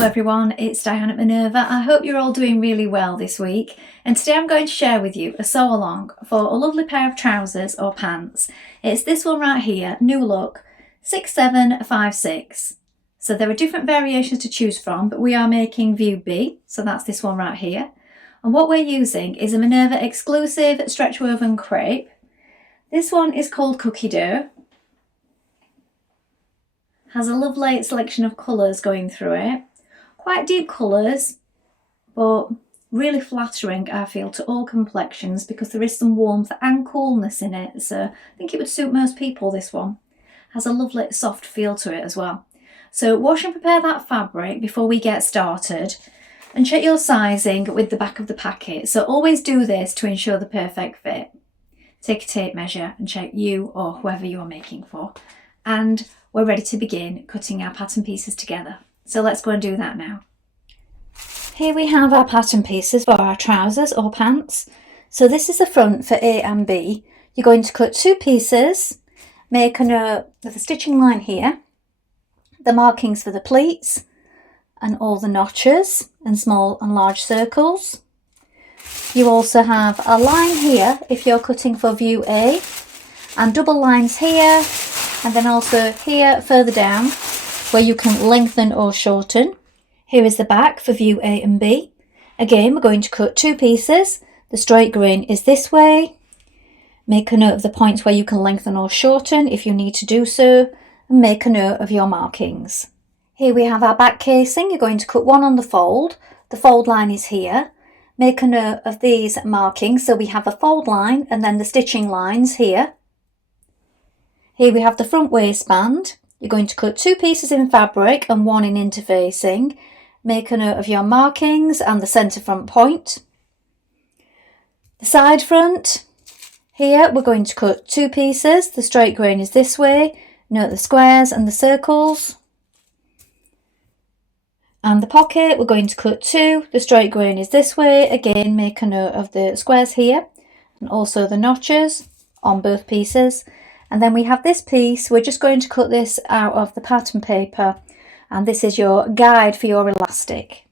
Hello everyone, it's Dianne at Minerva. I hope you're all doing really well this week, and today I'm going to share with you a sew along for a lovely pair of trousers or pants. It's this one right here, New Look 6756. So there are different variations to choose from, but we are making view B, so that's this one right here. And what we're using is a Minerva exclusive stretch woven crepe. This one is called Cookie Dough. Has a lovely selection of colours going through it. Quite deep colours, but really flattering, I feel, to all complexions because there is some warmth and coolness in it. So I think it would suit most people, this one. Has a lovely soft feel to it as well. So wash and prepare that fabric before we get started. And check your sizing with the back of the packet. So always do this to ensure the perfect fit. Take a tape measure and check you or whoever you're making for. And we're ready to begin cutting our pattern pieces together. So let's go and do that now. Here we have our pattern pieces for our trousers or pants. So this is the front for A and B. You're going to cut two pieces, make a note of the stitching line here, the markings for the pleats, and all the notches and small and large circles. You also have a line here if you're cutting for view A, and double lines here, and then also here further down where you can lengthen or shorten. Here is the back for view A and B. Again, we're going to cut two pieces. The straight grain is this way. Make a note of the points where you can lengthen or shorten if you need to do so, and make a note of your markings. Here we have our back casing. You're going to cut one on the fold. The fold line is here. Make a note of these markings. So we have a fold line and then the stitching lines here. Here we have the front waistband. You're going to cut two pieces in fabric and one in interfacing. Make a note of your markings and the centre front point. The side front. Here we're going to cut two pieces. The straight grain is this way. Note the squares and the circles. And the pocket, we're going to cut two. The straight grain is this way. Again, make a note of the squares here and also the notches on both pieces. And then we have this piece. We're just going to cut this out of the pattern paper, and this is your guide for your elastic.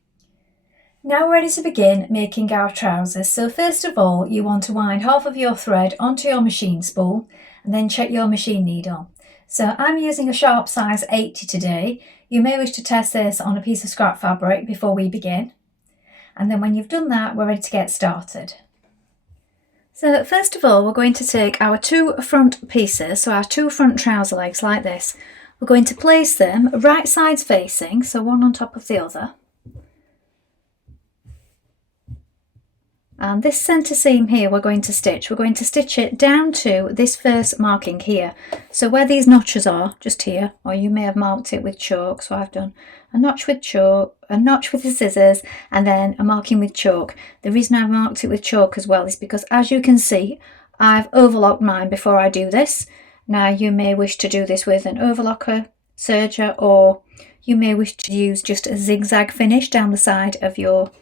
Now we're ready to begin making our trousers. So first of all, you want to wind half of your thread onto your machine spool and then check your machine needle. So I'm using a sharp size 80 today. You may wish to test this on a piece of scrap fabric before we begin. And then when you've done that, we're ready to get started. So first of all, we're going to take our two front pieces, so our two front trouser legs like this. We're going to place them right sides facing, so one on top of the other. And this centre seam here we're going to stitch. We're going to stitch it down to this first marking here. So where these notches are, just here, or you may have marked it with chalk. So I've done a notch with chalk, a notch with the scissors, and then a marking with chalk. The reason I've marked it with chalk as well is because, as you can see, I've overlocked mine before I do this. Now you may wish to do this with an overlocker serger, or you may wish to use just a zigzag finish down the side of your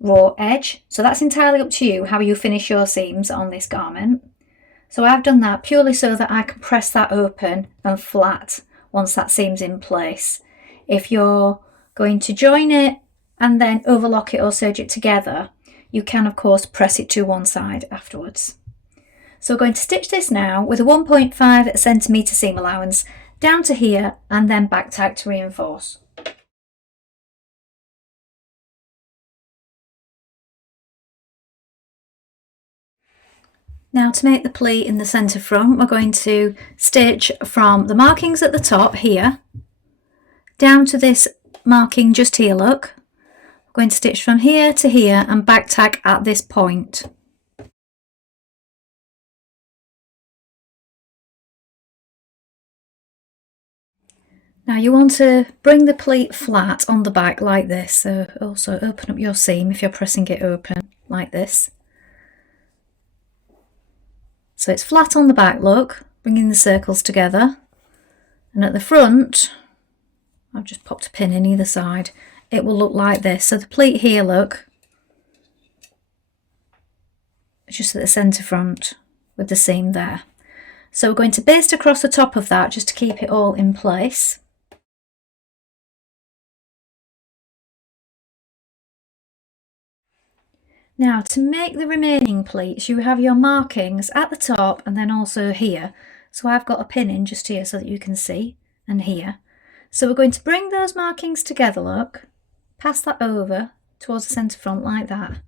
raw edge. So that's entirely up to you how you finish your seams on this garment. So I've done that purely so that I can press that open and flat once that seam's in place. If you're going to join it and then overlock it or serge it together, you can of course press it to one side afterwards. So we're going to stitch this now with a 1.5 centimetre seam allowance down to here and then back tack to reinforce. Now to make the pleat in the centre front, we're going to stitch from the markings at the top here down to this marking just here, look. We're going to stitch from here to here and back tack at this point. Now you want to bring the pleat flat on the back like this, so also open up your seam if you're pressing it open like this. So it's flat on the back, look, bringing the circles together. And at the front, I've just popped a pin in either side, it will look like this. So the pleat here, look, it's just at the centre front with the seam there. So we're going to baste across the top of that just to keep it all in place. Now to make the remaining pleats, you have your markings at the top and then also here. So I've got a pin in just here so that you can see, and here. So we're going to bring those markings together, look, pass that over towards the centre front like that.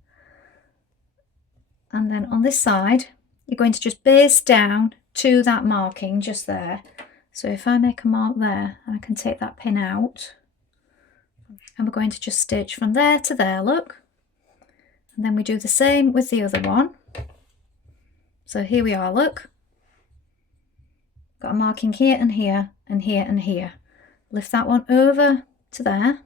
And then on this side, you're going to just baste down to that marking just there. So if I make a mark there, I can take that pin out. And we're going to just stitch from there to there, look. And then we do the same with the other one. So here we are, look. Got a marking here and here and here and here. Lift that one over to there.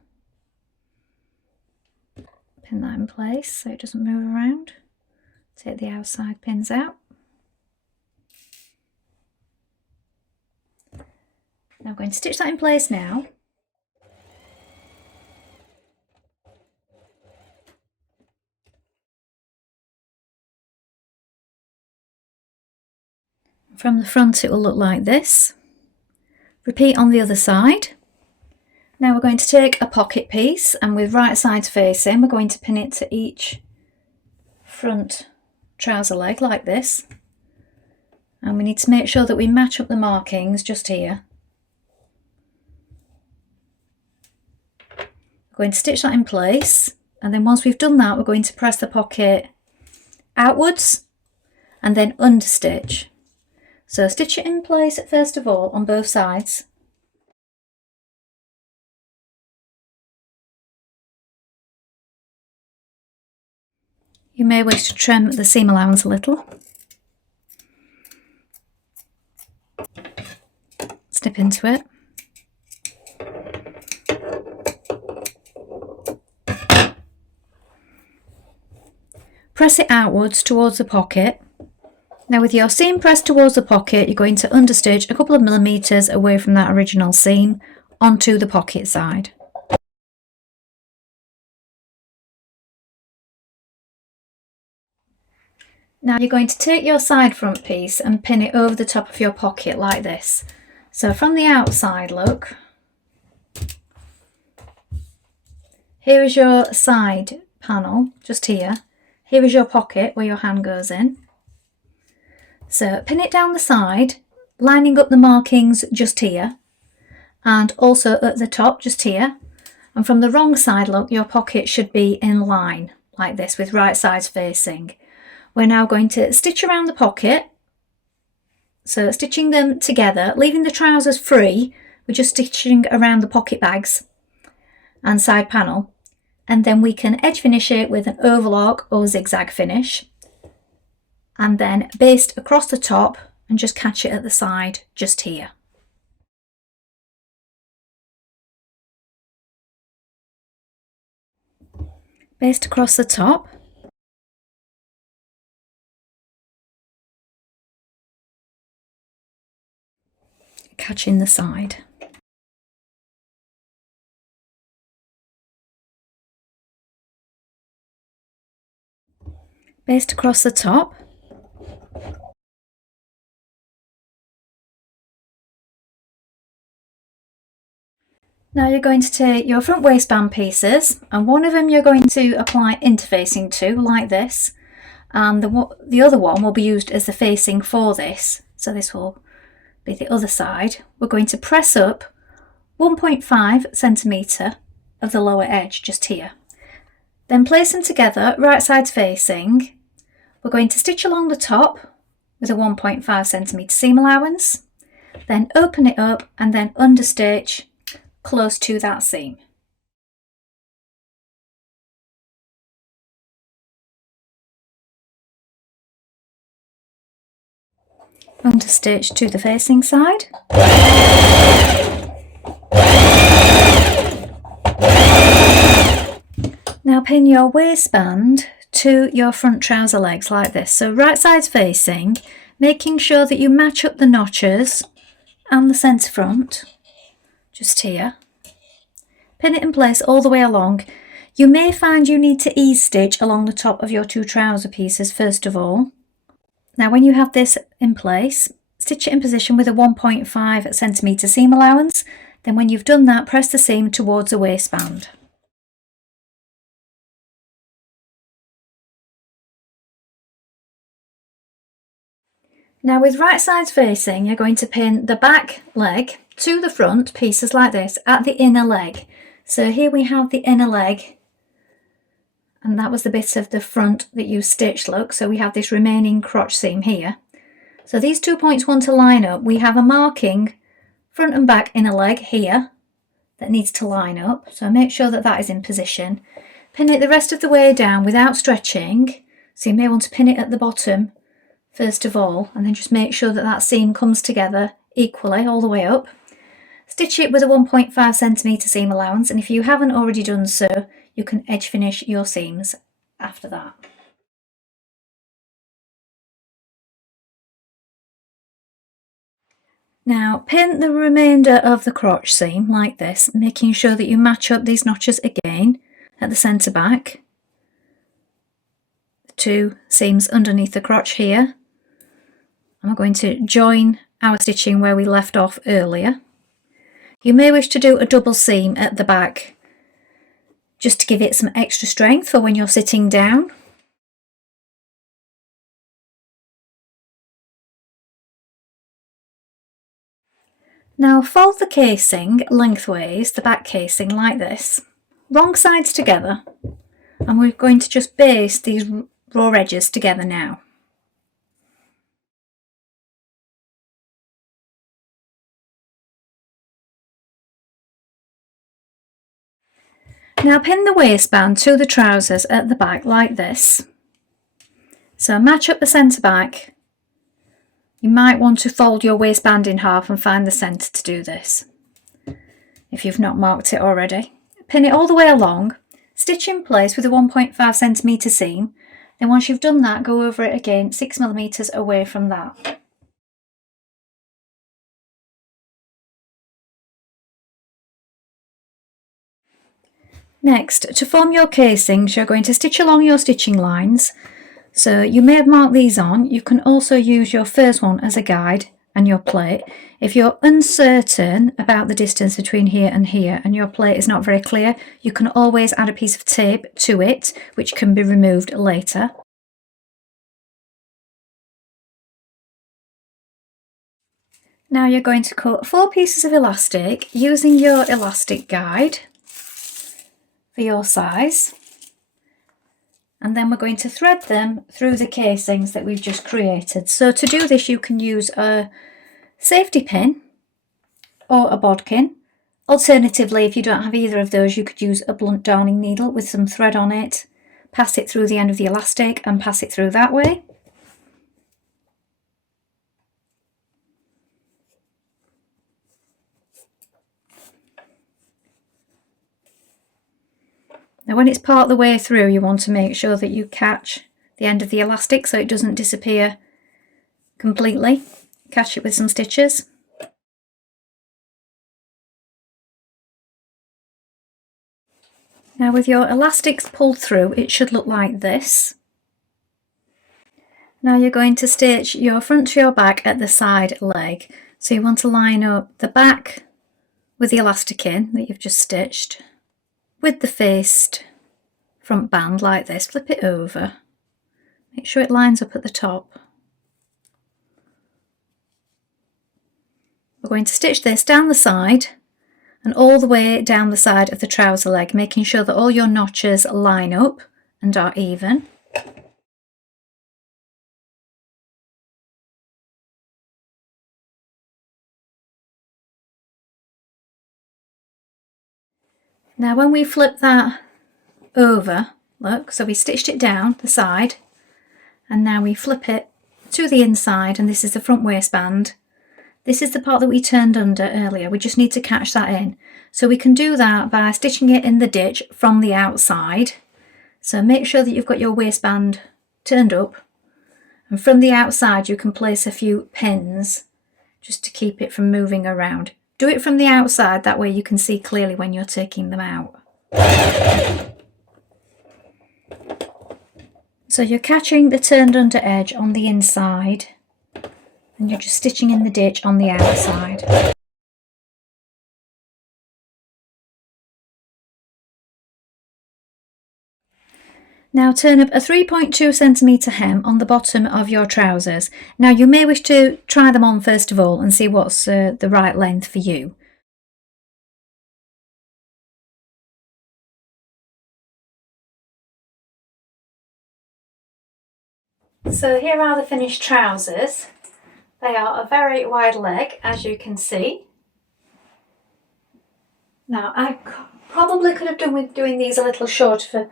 Pin that in place so it doesn't move around. Take the outside pins out. Now I'm going to stitch that in place now. From the front it will look like this. Repeat on the other side. Now we're going to take a pocket piece and with right sides facing we're going to pin it to each front trouser leg like this. And we need to make sure that we match up the markings just here. We're going to stitch that in place, and then once we've done that we're going to press the pocket outwards and then understitch. So stitch it in place first of all on both sides. You may wish to trim the seam allowance a little. Snip into it. Press it outwards towards the pocket. Now with your seam pressed towards the pocket, you're going to understitch a couple of millimetres away from that original seam onto the pocket side. Now you're going to take your side front piece and pin it over the top of your pocket like this. So from the outside, look, here is your side panel, just here. Here is your pocket where your hand goes in. So pin it down the side, lining up the markings just here, and also at the top just here. And from the wrong side, look, your pocket should be in line like this with right sides facing. We're now going to stitch around the pocket. So stitching them together, leaving the trousers free, we're just stitching around the pocket bags and side panel. And then we can edge finish it with an overlock or zigzag finish. And then baste across the top and just catch it at the side just here. Baste across the top. Catching the side. Baste across the top. Now you're going to take your front waistband pieces and one of them you're going to apply interfacing to like this, and the other one will be used as the facing for this. So this will be the other side. We're going to press up 1.5 centimetre of the lower edge just here. Then place them together, right sides facing. We're going to stitch along the top with a 1.5 centimetre seam allowance, then open it up and then understitch close to that seam. Understitch to the facing side. Now pin your waistband to your front trouser legs like this. So right sides facing, making sure that you match up the notches and the centre front. Just here. Pin it in place all the way along. You may find you need to ease stitch along the top of your two trouser pieces first of all. Now when you have this in place, stitch it in position with a 1.5 centimetre seam allowance. Then when you've done that, press the seam towards the waistband. Now with right sides facing, you're going to pin the back leg to the front, pieces like this, at the inner leg. So here we have the inner leg, and that was the bit of the front that you stitched, look. So we have this remaining crotch seam here. So these 2 points want to line up. We have a marking front and back inner leg here that needs to line up. So make sure that that is in position. Pin it the rest of the way down without stretching. So you may want to pin it at the bottom first of all, and then just make sure that that seam comes together equally all the way up. Stitch it with a 1.5 centimetre seam allowance, and if you haven't already done so, you can edge finish your seams after that. Now pin the remainder of the crotch seam like this, making sure that you match up these notches again at the centre back. The two seams underneath the crotch here. I'm going to join our stitching where we left off earlier. You may wish to do a double seam at the back just to give it some extra strength for when you're sitting down. Now fold the casing lengthways, the back casing like this, wrong sides together, and we're going to just baste these raw edges together now. Now pin the waistband to the trousers at the back like this. So match up the centre back. You might want to fold your waistband in half and find the centre to do this, if you've not marked it already. Pin it all the way along, stitch in place with a 1.5 centimetre seam. Then once you've done that, go over it again 6 millimetres away from that. Next, to form your casings, you're going to stitch along your stitching lines. So you may have marked these on. You can also use your first one as a guide and your plate. If you're uncertain about the distance between here and your plate is not very clear, you can always add a piece of tape to it, which can be removed later. Now you're going to cut 4 pieces of elastic using your elastic guide for your size, and then we're going to thread them through the casings that we've just created. So to do this, you can use a safety pin or a bodkin. Alternatively, if you don't have either of those, you could use a blunt darning needle with some thread on it, pass it through the end of the elastic and pass it through that way. Now when it's part of the way through, you want to make sure that you catch the end of the elastic so it doesn't disappear completely. Catch it with some stitches. Now with your elastics pulled through, it should look like this. Now you're going to stitch your front to your back at the side leg. So you want to line up the back with the elastic in that you've just stitched with the faced front band like this. Flip it over, make sure it lines up at the top. We're going to stitch this down the side and all the way down the side of the trouser leg, making sure that all your notches line up and are even. Now when we flip that over, look, so we stitched it down the side and now we flip it to the inside, and this is the front waistband. This is the part that we turned under earlier. We just need to catch that in. So we can do that by stitching it in the ditch from the outside. So make sure that you've got your waistband turned up, and from the outside you can place a few pins just to keep it from moving around. Do it from the outside, that way you can see clearly when you're taking them out. So you're catching the turned under edge on the inside and you're just stitching in the ditch on the outside. Now turn up a 3.2cm hem on the bottom of your trousers. Now you may wish to try them on first of all and see what's the right length for you. So here are the finished trousers. They are a very wide leg, as you can see. Now I probably could have done with doing these a little shorter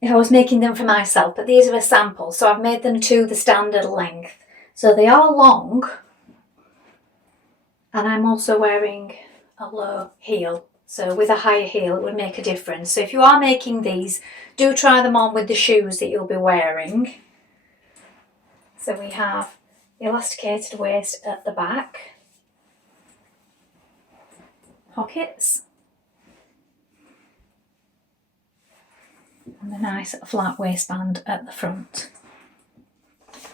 if I was making them for myself, but these are a sample, so I've made them to the standard length. So they are long, and I'm also wearing a low heel. So with a higher heel it would make a difference. So if you are making these, do try them on with the shoes that you'll be wearing. So we have the elasticated waist at the back, pockets, and a nice flat waistband at the front.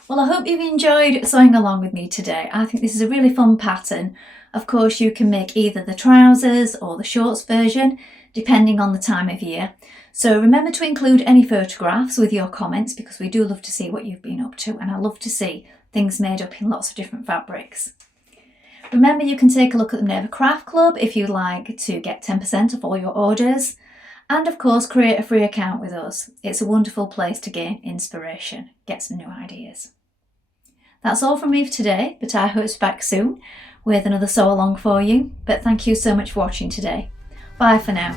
Well, I hope you've enjoyed sewing along with me today. I think this is a really fun pattern. Of course, you can make either the trousers or the shorts version, depending on the time of year. So remember to include any photographs with your comments, because we do love to see what you've been up to, and I love to see things made up in lots of different fabrics. Remember, you can take a look at the Minerva Craft Club if you'd like to get 10% off all your orders. And of course, create a free account with us. It's a wonderful place to gain inspiration, get some new ideas. That's all from me for today, but I hope to be back soon with another sew along for you. But thank you so much for watching today. Bye for now.